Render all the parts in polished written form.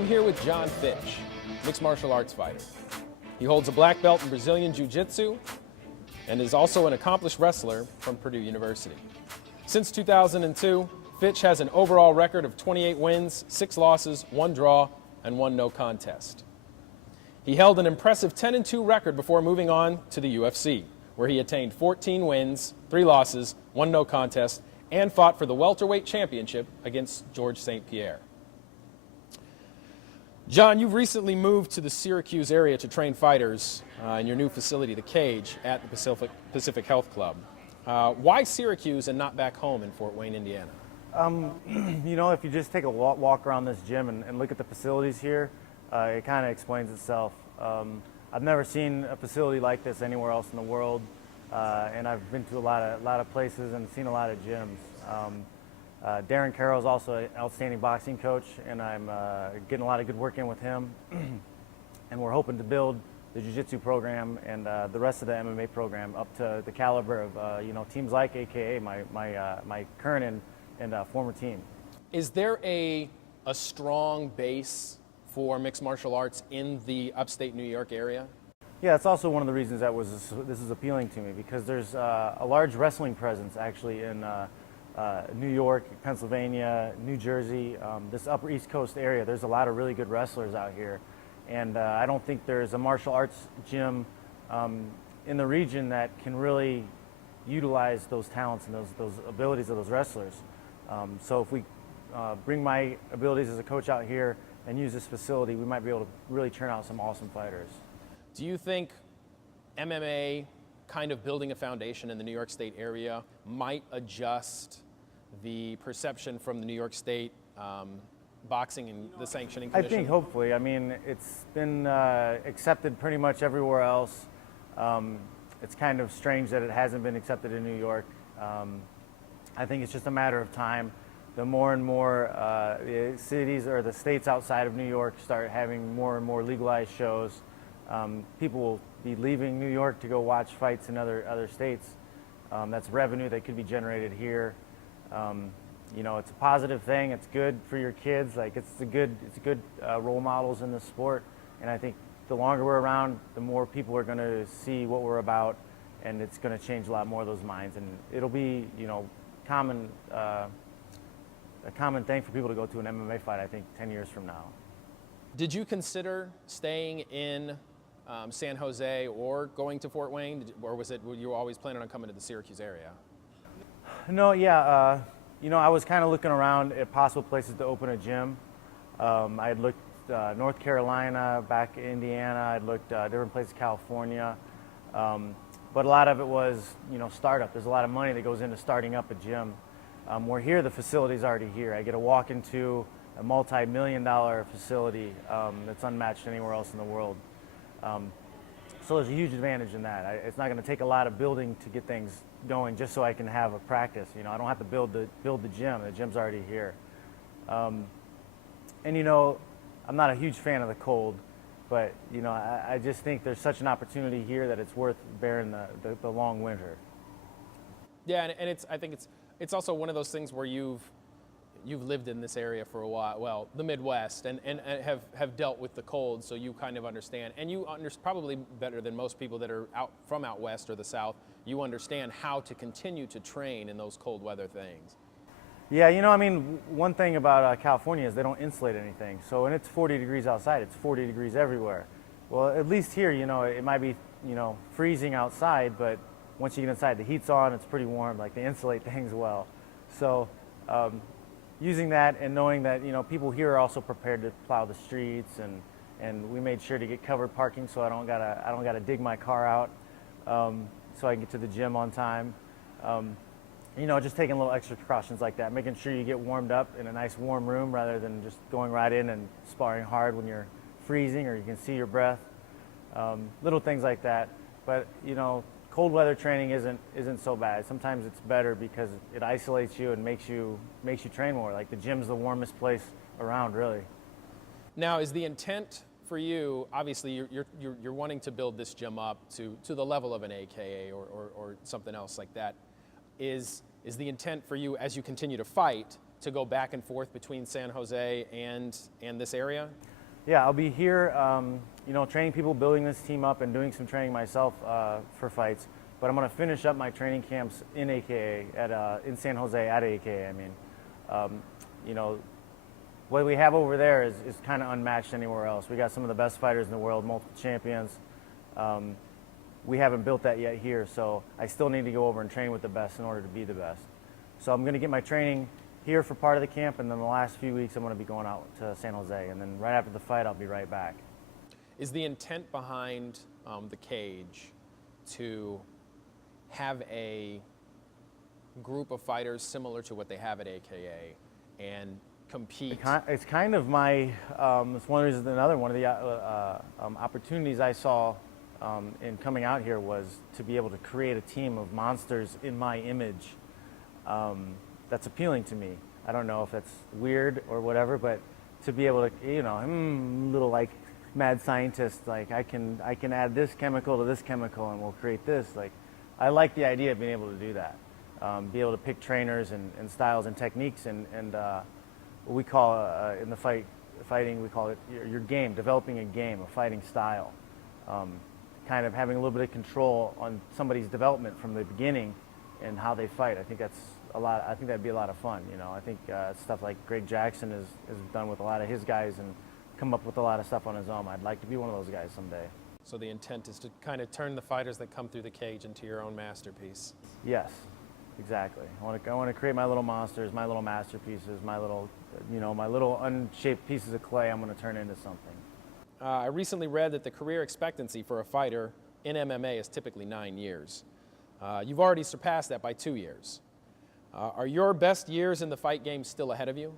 I'm here with Jon Fitch, mixed martial arts fighter. He holds a black belt in Brazilian Jiu-Jitsu and is also an accomplished wrestler from Purdue University. Since 2002, Fitch has an overall record of 28 wins, 6 losses, 1 draw, and 1 no contest. He held an impressive 10-2 record before moving on to the UFC, where he attained 14 wins, 3 losses, 1 no contest, and fought for the welterweight championship against George St. Pierre. Jon, you've recently moved to the Syracuse area to train fighters in your new facility, The Cage, at the Pacific Health Club. Why Syracuse and not back home in Fort Wayne, Indiana? You know, if you just take a walk around this gym and look at the facilities here, it kind of explains itself. I've never seen a facility like this anywhere else in the world, and I've been to a lot of places and seen a lot of gyms. Darren Carroll is also an outstanding boxing coach, and I'm getting a lot of good work in with him. And we're hoping to build the jiu-jitsu program and the rest of the MMA program up to the caliber of you know, teams like AKA my current and former team. is there a strong base for mixed martial arts in the upstate New York area? Yeah, it's also one of the reasons that this is appealing to me, because there's a large wrestling presence actually in New York, Pennsylvania, New Jersey, this Upper East Coast area. There's a lot of really good wrestlers out here, and I don't think there's a martial arts gym in the region that can really utilize those talents and those abilities of those wrestlers. So if we bring my abilities as a coach out here and use this facility, we might be able to really turn out some awesome fighters. Do you think MMA kind of building a foundation in the New York State area might adjust the perception from the New York State boxing and the sanctioning commission? I think hopefully. I mean, it's been accepted pretty much everywhere else. It's kind of strange that it hasn't been accepted in New York. I think it's just a matter of time. The more and more the cities or the states outside of New York start having more and more legalized shows, people will be leaving New York to go watch fights in other states. That's revenue that could be generated here. You know, it's a positive thing. It's good for your kids. Like it's a good role models in the sport. And I think the longer we're around, the more people are going to see what we're about, and it's going to change a lot more of those minds. And it'll be, you know, a common thing for people to go to an MMA fight, I think, 10 years from now. Did you consider staying in San Jose or going to Fort Wayne, or were you always planning on coming to the Syracuse area? No, yeah, you know, I was kind of looking around at possible places to open a gym. I had looked North Carolina, back in Indiana. I'd looked different places, California. But a lot of it was, you know, startup. There's a lot of money that goes into starting up a gym. We're here, the facility's already here. I get to walk into a multi-million-dollar facility that's unmatched anywhere else in the world. So there's a huge advantage in that. It's not going to take a lot of building to get things going just so I can have a practice. You know, I don't have to build the gym. The gym's already here. And you know, I'm not a huge fan of the cold, but you know, I just think there's such an opportunity here that it's worth bearing the long winter. Yeah, and I think it's also one of those things where you've lived in this area for a while, well, the Midwest, and have dealt with the cold, so you kind of understand. And you probably better than most people that are from out west or the south, you understand how to continue to train in those cold weather things. Yeah, you know, I mean, one thing about California is they don't insulate anything. So when it's 40 degrees outside, it's 40 degrees everywhere. Well, at least here, you know, it might be, you know, freezing outside, but once you get inside, the heat's on, it's pretty warm. Like, they insulate things well. So using that and knowing that, you know, people here are also prepared to plow the streets, and we made sure to get covered parking so I don't gotta dig my car out, so I can get to the gym on time. You know, just taking little extra precautions like that, making sure you get warmed up in a nice warm room rather than just going right in and sparring hard when you're freezing or you can see your breath. Little things like that. But you know, cold weather training isn't so bad. Sometimes it's better because it isolates you and makes you train more. Like the gym's the warmest place around, really. Now, is the intent for you, obviously you're wanting to build this gym up to the level of an AKA or something else like that. Is the intent for you, as you continue to fight, to go back and forth between San Jose and this area? Yeah, I'll be here, training people, building this team up, and doing some training myself for fights. But I'm going to finish up my training camps in AKA in San Jose at AKA. I mean, what we have over there is kind of unmatched anywhere else. We got some of the best fighters in the world, multiple champions. We haven't built that yet here, so I still need to go over and train with the best in order to be the best. So I'm going to get my training here for part of the camp, and then the last few weeks I'm going to be going out to San Jose, and then right after the fight I'll be right back. Is the intent behind the cage to have a group of fighters similar to what they have at AKA and compete? It's kind of my, it's one of the opportunities I saw in coming out here was to be able to create a team of monsters in my image. That's appealing to me. I don't know if that's weird or whatever, but to be able to, I'm a little like mad scientist, like I can add this chemical to this chemical and we'll create this. Like, I like the idea of being able to do that. Be able to pick trainers and styles and techniques and what we call in the fighting, we call it your game, developing a game, a fighting style. Kind of having a little bit of control on somebody's development from the beginning and how they fight. I think that's I think that'd be a lot of fun. I think stuff like Greg Jackson has done with a lot of his guys and come up with a lot of stuff on his own. I'd like to be one of those guys someday. So the intent is to kind of turn the fighters that come through the cage into your own masterpiece. Yes, exactly. I want to create my little monsters, my little masterpieces, my little unshaped pieces of clay. I'm going to turn into something. I recently read that the career expectancy for a fighter in MMA is typically 9 years. You've already surpassed that by 2 years. Are your best years in the fight game still ahead of you?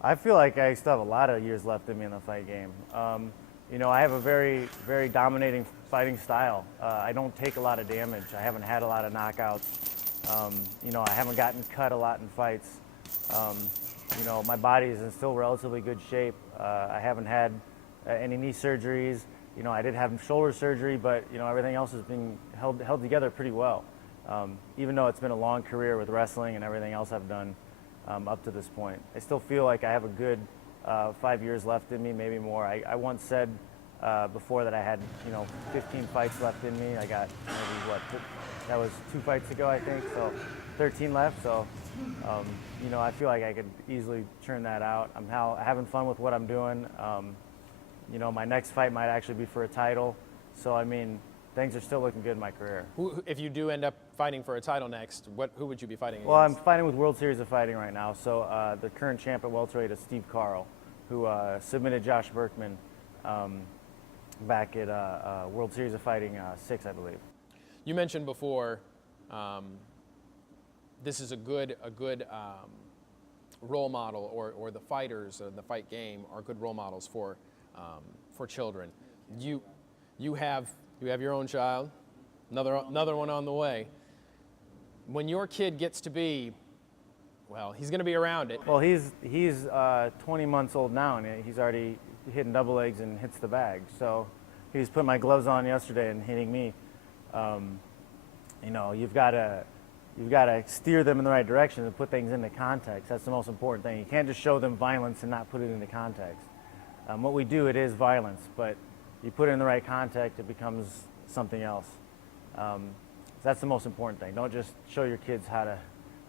I feel like I still have a lot of years left in me in the fight game. I have a very, very dominating fighting style. I don't take a lot of damage. I haven't had a lot of knockouts. I haven't gotten cut a lot in fights. My body is in still relatively good shape. I haven't had any knee surgeries. I did have shoulder surgery, but everything else has been held together pretty well. Even though it's been a long career with wrestling and everything else I've done up to this point, I still feel like I have a good 5 years left in me, maybe more. I once said before that I had 15 fights left in me. I got maybe that was 2 fights ago, I think. So 13 left. So I feel like I could easily churn that out. I'm having fun with what I'm doing. My next fight might actually be for a title. So, things are still looking good in my career. If you do end up fighting for a title next, who would you be fighting against? Well, I'm fighting with World Series of Fighting right now. So the current champ at welterweight is Steve Carl, who submitted Josh Berkman back at World Series of Fighting 6, I believe. You mentioned before this is a good role model, or the fighters in the fight game are good role models for children. You have your own child, another one on the way. When your kid gets to be, well, he's going to be around it. Well, he's 20 months old now, and he's already hitting double legs and hits the bag. So he's put my gloves on yesterday and hitting me. You've got to steer them in the right direction and put things into context. That's the most important thing. You can't just show them violence and not put it into context. What we do, it is violence, but you put it in the right context, it becomes something else. That's the most important thing. Don't just show your kids how to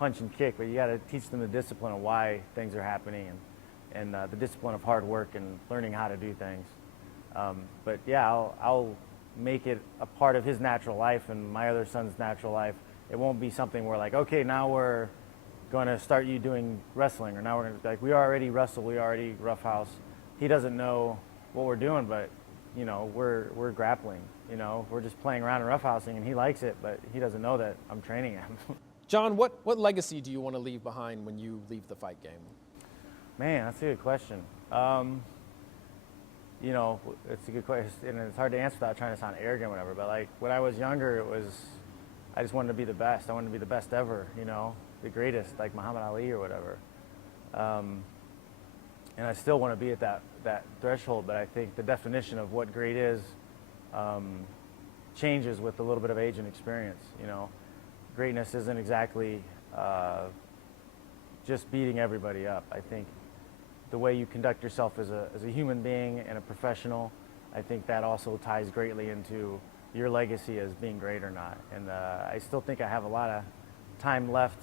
punch and kick, but you got to teach them the discipline of why things are happening and the discipline of hard work and learning how to do things. But yeah, I'll make it a part of his natural life and my other son's natural life. It won't be something where like, okay, now we're going to start you doing wrestling, or now we're going to, like, we already wrestle, we already roughhouse. He doesn't know what we're doing, but we're grappling. We're just playing around and roughhousing, and he likes it, but he doesn't know that I'm training him. John, what legacy do you want to leave behind when you leave the fight game? Man, that's a good question. It's a good question, and it's hard to answer without trying to sound arrogant or whatever, but like when I was younger, I just wanted to be the best. I wanted to be the best ever, the greatest, like Muhammad Ali or whatever. And I still want to be at that threshold, but I think the definition of what great is changes with a little bit of age and experience. Greatness isn't exactly just beating everybody up. I think the way you conduct yourself as a human being and a professional, I think that also ties greatly into your legacy as being great or not. And I still think I have a lot of time left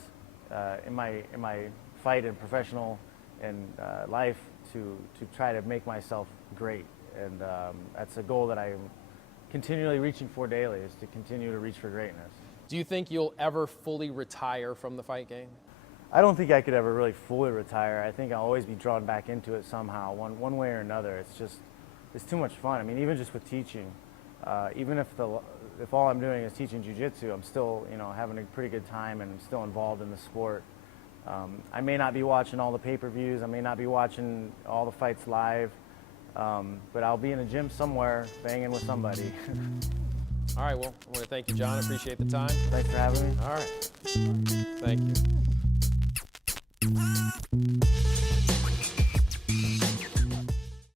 in my fight and professional and life to try to make myself great. And that's a goal that I am continually reaching for daily, is to continue to reach for greatness. Do you think you'll ever fully retire from the fight game? I don't think I could ever really fully retire. I think I'll always be drawn back into it somehow, one way or another. It's too much fun. I mean, even just with teaching, even if all I'm doing is teaching jiu-jitsu, I'm still, having a pretty good time and still involved in the sport. I may not be watching all the pay-per-views, I may not be watching all the fights live, but I'll be in a gym somewhere banging with somebody. All right, well, I want to thank you, Jon. I appreciate the time. Thanks for having me. All right. Thank you.